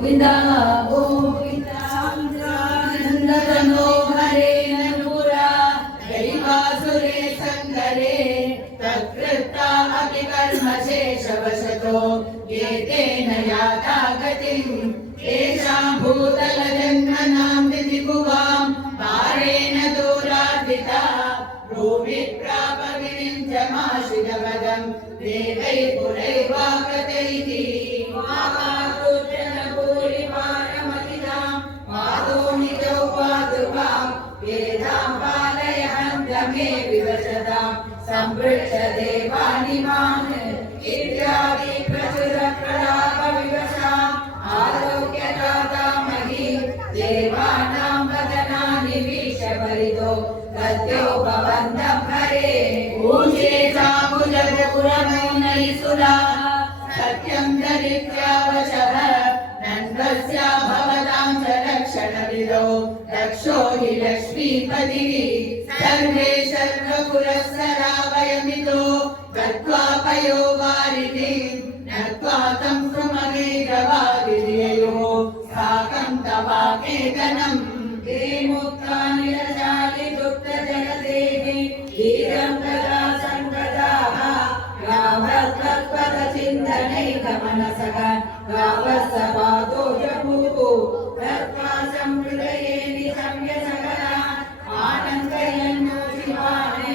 गोविन्दा गोविन्दा नन्दनो हरेण नूरा दैवासुरे सङ्गरे तत्कृता अपि कर्मशेषवशतो ये तेन याता गतिम् तेषां भूतलजन्मनां विधिभुवां पारेण दूरार्पिता भूमिप्राप विरिञ्चमाशिजपदं देवैः पुरैवागतैः संपृच्छ देवानि माम् इत्यादि प्रचुर प्रलाप विवशाम् आलोक्यदातामहि देवानां वदनानि वीक्ष्य परितो तद्योपबन्धं हरे ऊचे सामुजगपुरमौनैसुरा सत्यं दरिद्र्यावशः नन्दस्या भवतां च रक्षणविदो रक्षो हि लक्ष्मीपतिः सर्वे सर्वपुरस्सरा वयमितो गत्वा पयोवारिधिं नत्वा तं सुमगेगवादिर्ययोः साकं तवाकेतनं ते मुक्तानिरजालि दुःखजलदेः धीरं तदा सङ्गताः गावस्तत्पदचिन्तनैकमनसः गावस्तपादो जपूः तत्त्वा संहृदये निसंयसगरा आनन्दयन्नो शिवाने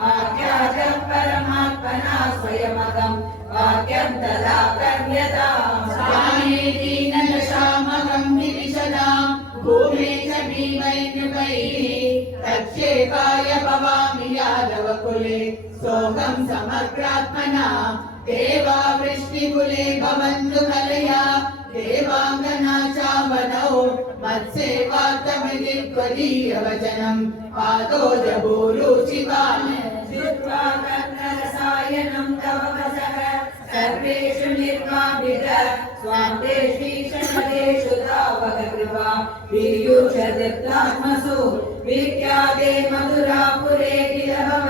वाक्याजं परमात्मना स्वयमगं वाक्यं तदा कर्म्यताम् स्वामेति नरशामगं विविशदां भूमे च भीमैन्युकैः तच्छेवाय भवामि यादवकुले सोऽहं समग्रात्मना देवा वृष्टिकुले भवन्तु कलया देवाङ्गना चावनौ मत्सेवार्थमिति त्वदीयवचनं पादो जभूरुचिवान् श्रुत्वा कर्णरसायनं तव वसः सर्वेषु निर्वाभिद स्वान्तेष्वीषणदेषु तावक कृपा पीयूषदत्तात्मसु विख्याते मधुरापुरे किल भव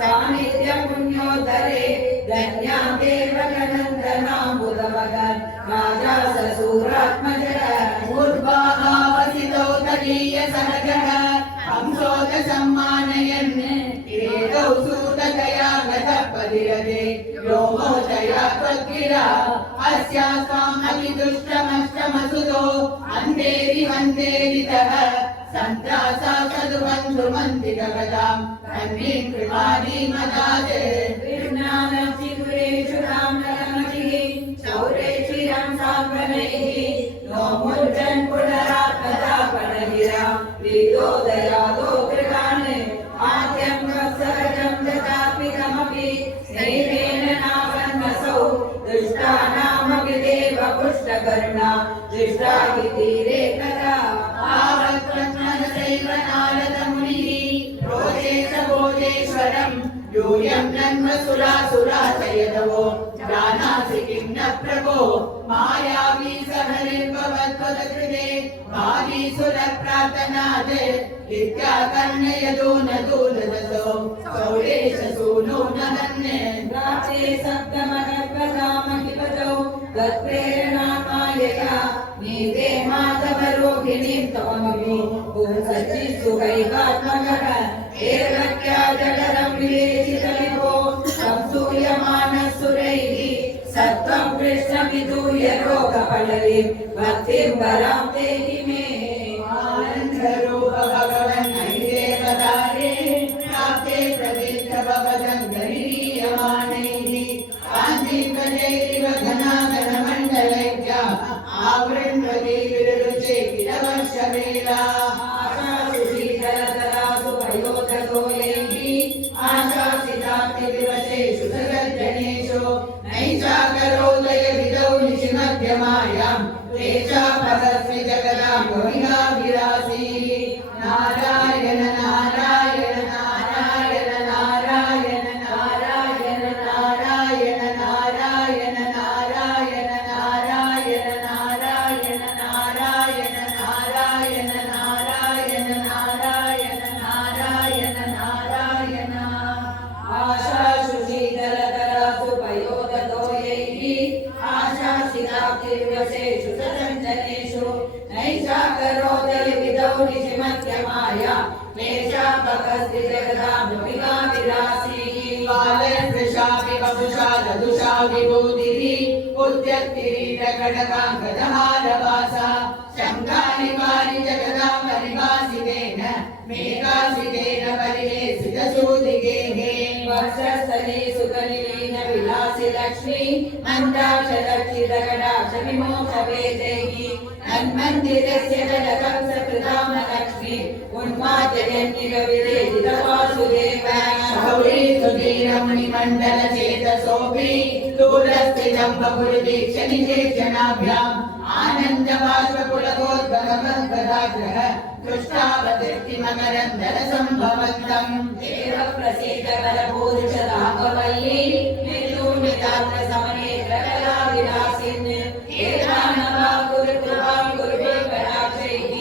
सानिध्य पुण्योदरे धन्या देवगणन्दनाम्बुदवगन् राजा ससूरात्मजः ऊर्ध्वाहावसितो तदीय सहजः हंसोद सम्मानयन् एतौ सूततया गतः पदिरते व्योमोदया त्वद्गिरा अस्यास्त्वाम् अभिदुष्टमष्टमसुतो अन्तेरि वन्देरितः सन्त्रासा सदुबन्धुमन्ति गगदां तन्मे कृपाणि मदात् कृष्णानचिपुरेषु रामनगमतिः शौरेशिरं साम्बनैः नोमुज्जन् पुनरात्मदा पणगिरा प्रीतोदयादो गृहान् आद्यं वत्सरजं ददापि कमपि स्नेहेन नावन्नसौ दुष्टानामपि देव पुष्टकरुणा दृष्टागितीरे कदा आवत्त्वन्मनसैव नारदमुनिः रोचे स भोजेश्वरम् यूयं नन्मसुरासुराचयतवो जानासि किं न प्रभो मायावी सहरिर्भवत्वदकृते भावीसुरप्रार्थनात् इत्याकर्णयदो न दूरदतो सौरेश सूनो नहन्ने राचे सप्तमगर्भधामहिपतौ तत्प्रेरणामायया नीते माधवरोहिणीं त्वमपि पुंसचित्सुखैकात्मकः एवक्या जठरं विलेचितविभो संसूयमानः सत्त्वं कृष्णविदूय रोगपललिं भक्तिं वरां देहि मे आनन्दरूप भगवन् नैदेवतारे प्राप्ते प्रदिष्टभवदङ्गरीयमाणैः कान्तिकजैरिव घनाघनमण्डलैर्या आवृण्वति विरुचे किलवर्षवेला आशासुशीतलतरासु भयोदतोयैः आशासिताप्तिविवशेषु सगर्जनेषु नैचाकरोदय विदौ निशिमध्यमायां तेषापहस्मि जगदां गोविहाभिलासी नारायण नारायण नारायण नारायण नारायण नारायण नारायण नारायण नारायण नारायण नारायण नारायण नारायण नारायण नारायण नारायण आशासु शीतलतरासु पयोदतोयैः आशासिताप्तिर्वशेषु ससञ्जने क्लेशापकस्ति जगदाम्बिका विलासी बालवृषापि वपुषा ददुषा विभूतिः उद्यत्किरीटकटकाङ्गदहारवासा शङ्कानिवारि जगदाम्बरिवासितेन मेघासितेन परिवेशितशूलिगेः वर्षस्थले सुकलिलीन विलासि लक्ष्मी मन्दाक्षरक्षितकटाक्ष विमोक्षवेदैः अन्मन्दिरस्य जलकंसकृतां लक्ष्मी उन्मादयन्निरविरेजितवासुदेव शौरी सुधीरमुनिमण्डलचेतसोऽपि दूरस्थितं बहुर्दीक्षनिषेचनाभ्याम् आनन्दबाष्पकुलगोद्भवमद्गदाग्रह दृष्टावदृष्टिमकरन्दरसम्भवन्तम् देवप्रसीदकरपूरुषदामवल्ली निर्दूमिताग्रसमनेत्रकलाविलासिन् एतानवा गुरुकृपां गुरुवे कटाक्षैः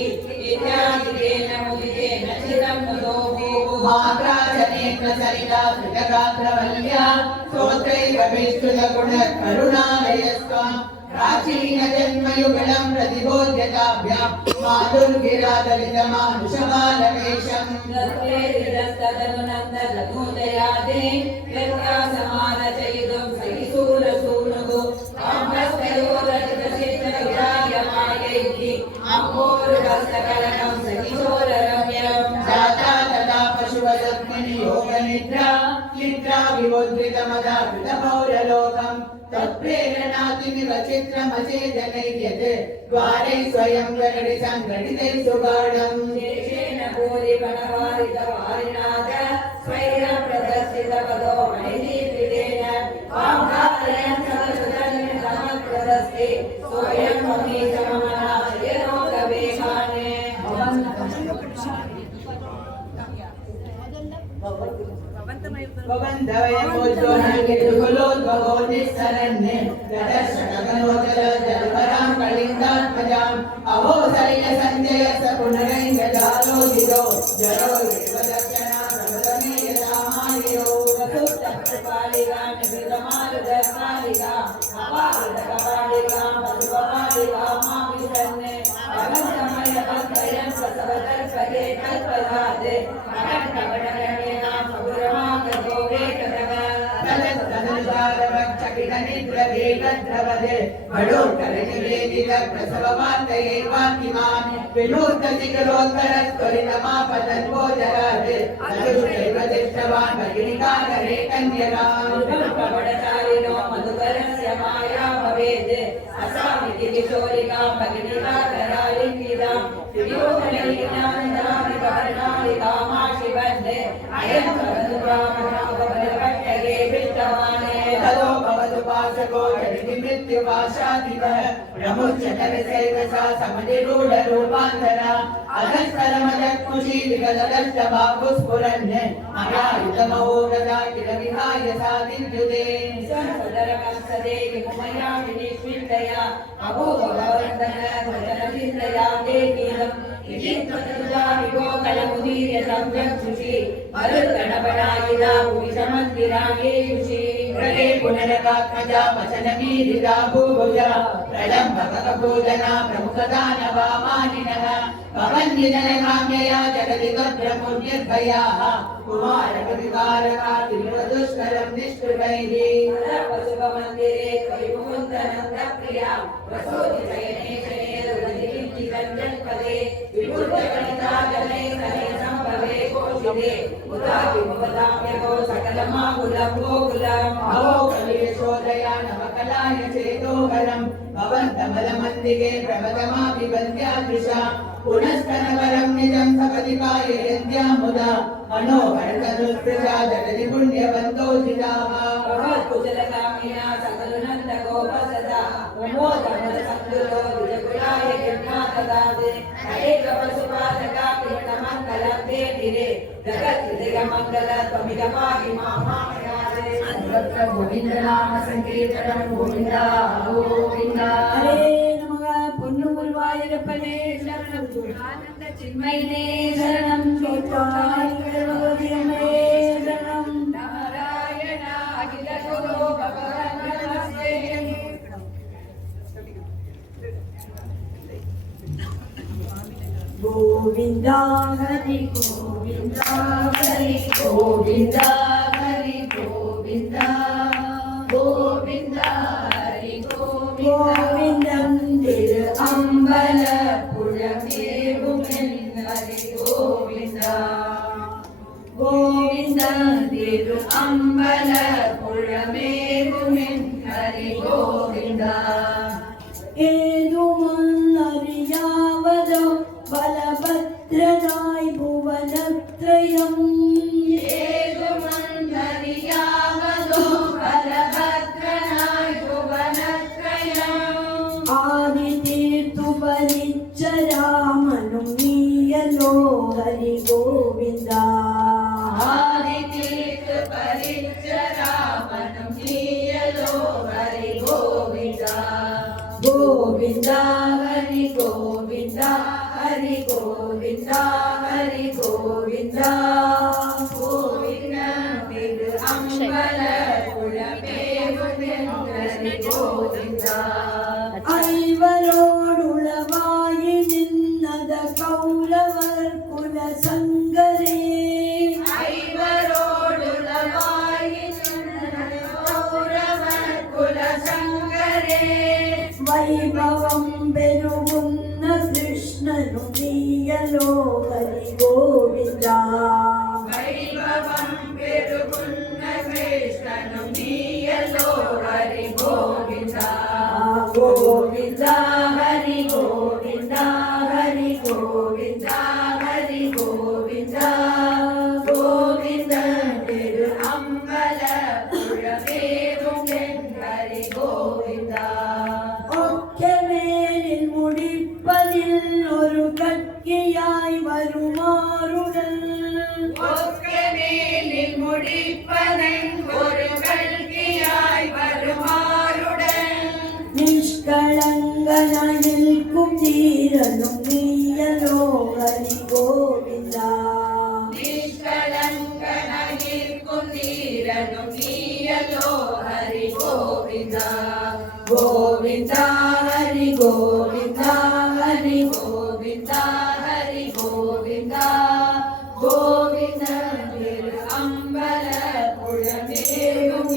इत्यादितेन मुदितेन चिरं नुदोः मात्राचनेत्रसरिता कृतगात्रवल्या स्तोत्रैव विष्णुलगुणकरुणालयस्त्वम् प्राचीनजन्मयुगलं प्रतिबोध्यताभ्यां माधुर्गिरादलितमानुषमालवेशम् तत्रेरिदस्तदनुनन्ददनूदयादे व्यत्यासमानचयुधं सहिसूरसूनुः अम्भस्तयोरचितचित्रविरायमायैः अम्भोरुहस्तकलकं सहिशोररम्यम् जाता तदा पशुवदग्नि योगनिद्रा चित्रा विमुद्रितमदाकृतपौरलोकम् तत्प्रेरणातिमिव चित्रमचेतनैर्यत् द्वारै स्वयं प्रकटि सङ्घटितैः सुगाढम् शेषेण भूरिपणवारितवारिणाद स्वैरप्रदर्शितपदो मणिदीपितेन वाङ्गालयं सदसुदनिर्गमप्रदस्ते स्वयं ममीशममनाशयनोगवेगाने भवन्तवयमोद्योगो निस्सरण्ये ददर्शनगनोदरजलपरां कलिन्दात्मजाम् अहोसैल सञ्जय स पुनरैन्द्रजालोदितो जयो देवदर्शना प्रभृतमे यथामार्यो वसुप्तकृपालिका निभृतमारुदकालिका अपारुदकपालिका मधुपपालिका माविसन्ने भवन्तमयभद्रयं प्रसवतर्पये कल्पदाते मधुकरस्य माया भवेत् असामिति किशोरिका भगिनिका करालिङ्गिता कामाक्षि वन्दे अयं भवतु ब्राह्मणोपबलपट्टगे विष्टवाने ततो भवतु पाशको जनिति मृत्युपाशादिवः प्रमुच्यतरसैव सा समधिरूढरूपान्तरा अधस्तरमजक्मुषी विगतदष्टबाहुस्फुरन् मयायुतमहोगदा किल विहाय सा दिव्युते सहसदरकंसदे विमुमया विनिष्मितया अभूभवन्दनचिन्तया देवीरम् इजित्वतुजा विभोकलमुदीर्य संरक्षुषि मरुद्गणपणायिदा भुविषमन्दिरागेयुषि प्रगे पुनरकात्मजा वचनमीरिदा भूभुजा प्रलम्बकपूजना प्रमुखदानवामानिनः भवन्निधनकाम्यया जगति भद्रमुर्निर्भयाः कुमारकविकारका त्रिवदुष्करं निष्कृतैः पशुपमन्दिरे त्वयिमुकुन्दनन्दप्रिया प्रसूतिशयने शयने विभुजगणिता जने सने संभवे कोशिते उदापि भवताम्यको सकलमाकुलं गोकुलम् अवोकलियशोदया नवकलाय चेतोहरम् भवन्तमलमन्दिरे प्रभतमाभिवन्द्यादृशा पुनस्तनवरं निजं सपदिपाय यद्यामुदा मनोहरतनुस्पृशा जगति पुण्यवन्तोजिताः भवत्कुशलकामिना सकलनन्दगोपसदा प्रमोदमदसङ्गुलो विजकुलाय किन्नातदादे अनेकपशुपालका किरणमङ्गलं ते दिरे जगत्कृतिगमङ्गल त्वमिगमाहि मामामयादे सर्वत्र गोविन्दनाम सङ्कीर्तनं गोविन्दा गोविन्द हरे नमः पुण्य गुरुवायूरप्पने शरणं आनन्द चिन्मयिने शरणं चैतन्यमे शरणं नारायण अखिल गुरो भगवान् नमस्ते गो ಗೋವಿಂದ ಹರಿ ಗೋವಿಂದ ಹರಿ ಗೋವಿಂದ ಹರಿ ಗೋವಿಂದ ಗೋವಿಂದ ಹರಿ ಗೋವಿಂದಂ திரு அம்பலபுழமேவும் ஹரி கோவிந்த கோவிந்தம் திரு அம்பலபுழமேவும் ஹரி கோவிந்த ஏதுமறியாவதோ பலபத்ரனாய் புவனத்ரயம் ஏதுமறியாவதோ பலபத்ரனாய் புவனத்ரயம் ஆதி தீர்த்து பரிச்சராமனும் நீயலோ ஹரி கோவிந்தா ஆதி தீர்த்து பரிச்சராமனும் நீயலோ ஹரி கோவிந்தா கோவிந்தா ஹரி கோவிந்தா ஹரி கோவிந்தா ஹரி கோவிந்தா கோவிந்தா திரு அம்பலபுழமேவும் ஹரி கோவிந்தா ஐவரோடுளவாயி நின்னத கௌரவர் குல சங்கரே ஐவரோடுளவாயி நின்னத கௌரவர் குல சங்கரே வைபவம் பெருகுന്ന കൃഷ്ണനു നീയലോ ഹരി ഗോവിന്ദ വൈഭവം പെരുകുന്ന കൃഷ്ണനു നീയലോ ഹരി ഗോവിന്ദ ഗോവിന്ദ ഹരി ഗോവിന്ദ ഹരി ഗോവിന്ദ ഹരി ഗോവിന്ദ ഗോവിന്ദ തിരു അമ്പലപുഴമേവും ഹരി ഗോവിന്ദ ഒക്കെമേലിൽ മുടിപ്പതിൽ ഒരു കക്കിയായി വരുമാറുടൻ ഒക്കെമേലിൽ മുടിപ്പതിൽ ഒരു കൽക്കിയായി വരുമാറുടൻ നിഷ്കളങ്കനായി നിൽക്കും ധീരനും നീയലോ ഹരി ഗോവിന്ദ നിഷ്കളങ്കനായി നിൽക്കും ധീരനും നീയലോ ഹരി ഗോവിന്ദ ഗോവിന്ദ ഹരി ഗോവിന്ദ ഹരി ഗോവിന്ദ ഹരി ഗോവിന്ദ ഗോവിന്ദ തിരു അമ്പലപുഴമേവും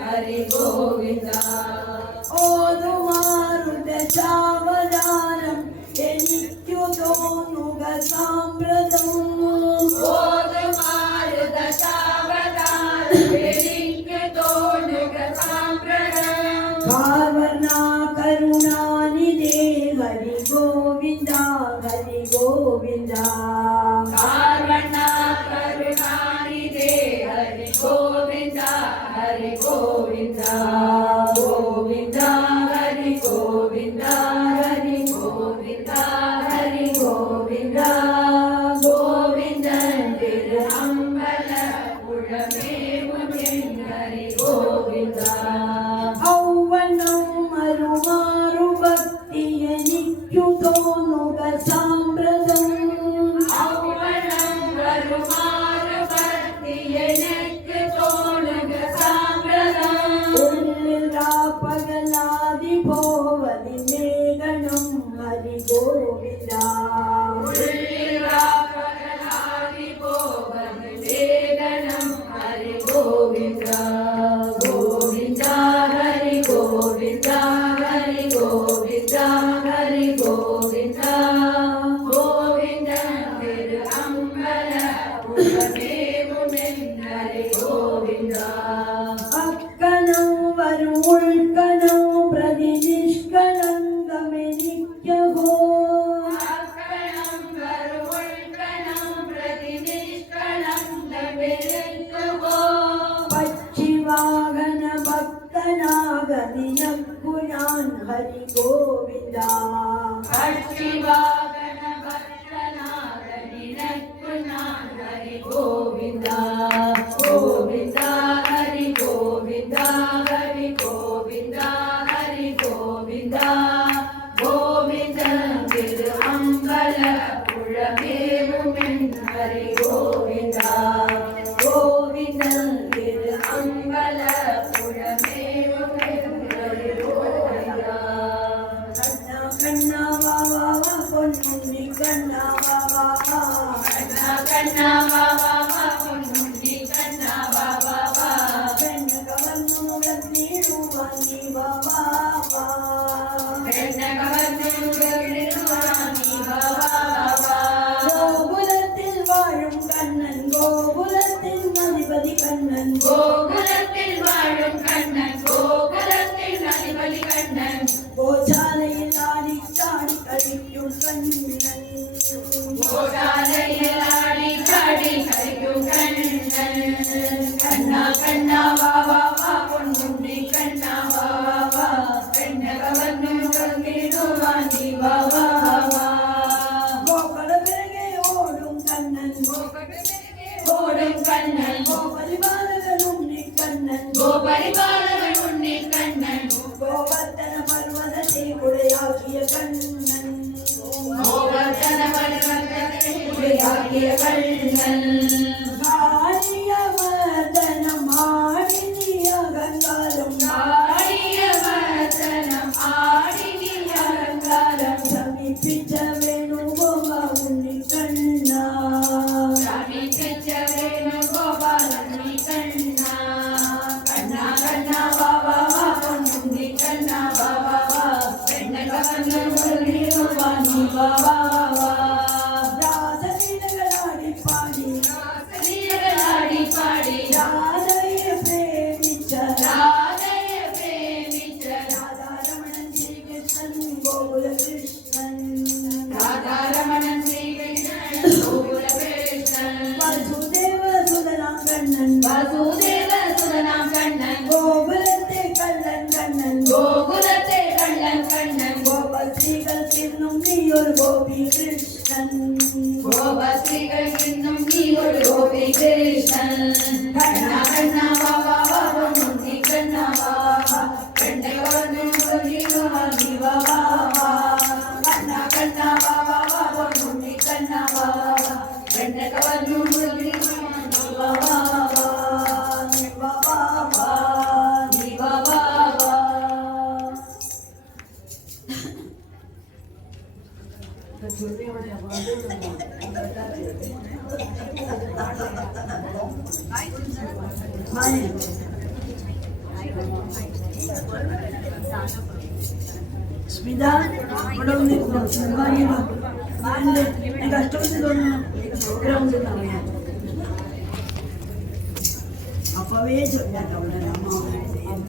ഹരി ഗോവിന്ദ ഓതുമാരുടെ സാവധാനം എനിക്കു തോന്നുക സാമ്പ്രതം ഓതുമാരുടെ സാവധാനം എനിക്ക് തോന്നുക സാമ്പ്രതം ഭാവനാ കരുണാനിധേ ഹരി ഗോവിന്ദ ഹരി ഗോവിന്ദ ഭാവനാ കരുണാനിധേ ഹരി ഗോവിന്ദ ഹരി ഗോവിന്ദ ഗോവിന്ദ ഹരി ഗോവിന്ദ ഹരി ഗോവിന്ദ ഹരി ഗോവിന്ദ ഗോവിന്ദ തിരു അമ്പലപുഴമേവും ഹരി ഗോവിന്ദ ഔവനം മരുമാറു ഭക്തി എനിക്കു തോന്നുക സാമ്പ്രതം ഔവനം മരുമാറു ഭക്തി എനിക്ക് തോന്നുക സാമ്പ്രതം പകലാതി പോവതി മേഘനം ഹരി ഗോവിന്ദ പകലാതി പോവതി മേഘനം ഹരി ഗോവിന്ദ ഗോവിന്ദ ഹരി ഗോവിന്ദ ഹരി ഗോവിന്ദ ഹരി ഗോവിന്ദ ഗോവിന്ദ തിരു അമ്പലപുഴമേവും ഹരി ഗോവിന്ദ അക്കനോ വരും ഉൾക്കനോ പ്രതി നിഷ്കളങ്കമെനിക്കഹോ അക്കനം വരും ഉൾക്കനം പ്രതി നിഷ്കളങ്കമെനിക്കഹോ പക്ഷിവാഹന ഭക്തനാക നിനക്കു ഞാൻ ഹരി ഗോവിന്ദ പക്ഷിവാഹന ഭക്തനാക നിനക്കു ഞാൻ ഹരി ഗോവിന്ദ ഗോവിന്ദ ഹരി ഗോവിന്ദ ഹരി ഗോവിന്ദ ഹരി ഗോവിന്ദ ഗോവിന്ദ തിരു അമ്പലപുഴമേവും ഹരി ഗോവിന്ദ ഗോവിന്ദ തിരു അമ്പലപുഴമേവും ഹരി ഗോവിന്ദ കണ്ണ കണ്ണ വാവാ வா பொன்னுண்ணி கண்ணா வா வா வா கண்ணா கண்ணா வா வா வா பொன்னுண்ணி கண்ணா வா வா வா பெண்ண கவர்ந்தூரல் நீடுவானி வா வா வா பெண்ண கவர்ந்தூரல் நீடுவானி வா வா வா கோகுலத்தில் வாழும் கண்ணன் கோகுலத்தின் அதிபதி கண்ணன் கோகுலத்தில் வாழும் கண்ணன் கோகுலத்தின் அதிபதி கண்ணன் கோசாலையில் ஆடி சாடி கழிக்கும் கண்ணன் கோசாலையில் ஆடி சாடி கழிக்கும் கண்ணன் கண்ணா கண்ணா வா வா வா பொன்னுண்ணி கண்ணா வா வா வா பெண்ண கவர்ந்தூரல் நீடுவானி வா வா வா கோகுல பிறகே ஓடும் கண்ணன் ஓடும் கண்ணன் கோபரிபாலகன் உண்ணி கண்ணன் கோபரிபாலகன் உண்ணி கண்ணன் கோவர்த்தன பர்வதத்தை உடையாக்கிய கண்ணன் கோவர்த்தன பர்வதத்தை உடையாக்கிய கண்ணன் ஆடிய வர்தனம் ஆடினி அகங்காரம் ஆடிய வர்தனம் ஆடினி அகங்காரம் சமீபிச்ச வேணுகோபா உண்ணி கண்ணா சமீபிச்ச வேணுகோபால உண்ணி கண்ணா கண்ணா கண்ணா வா வா வா பொன்னுண்ணி கண்ணா வா வா வா பெண்ண கவர்ந்தூரல் நீடுவானி வா வா வா ராசலீலைகளாடி பாடி ராசலீலைகளாடி பாடி ராதைய பிரேமிச்ச ராதாரமணன் ஸ்ரீகிருஷ்ணன் கோகுல கிருஷ்ணன் ராதாரமணன் ஸ்ரீகிருஷ்ணன் கோகுல கிருஷ்ணன் வசுதேவ சுதனாம் கண்ணன் வசுதேவ சுதனாம் கண்ணன் கோகுலத்தை கள்ளன் கண்ணன் கோகுலத்தை கள்ளன் கண்ணன் கோபஸ்ரீகள் இன்னும் நீ ஒரு கோபி கிருஷ்ணன் கோபஸ்ரீகள் இன்னும் நீ ஒரு கோபி கிருஷ்ணன் கண்ணா கண்ணா வா வா வா பொன்னுண்ணி கண்ணா வா வா பெண்ணை கவர்ந்தூரல் நீடுவானி வா வா வா கண்ணா கண்ணா வா வா வா பொன்னுண்ணி கண்ணா வா வா பெண்ணை கவர்ந்தூரல் நீடுவானி வா வா வா நீ வா வா வா நீ வா வா வா സ്മിത ഇവിടെ വന്നിരുന്നു കഷ്ടപ്പെട്ട് തോന്നുന്നു പ്രോഗ്രാം അപ്പവേ ചൊല്ലാട്ടോ അവിടെ അമ്മ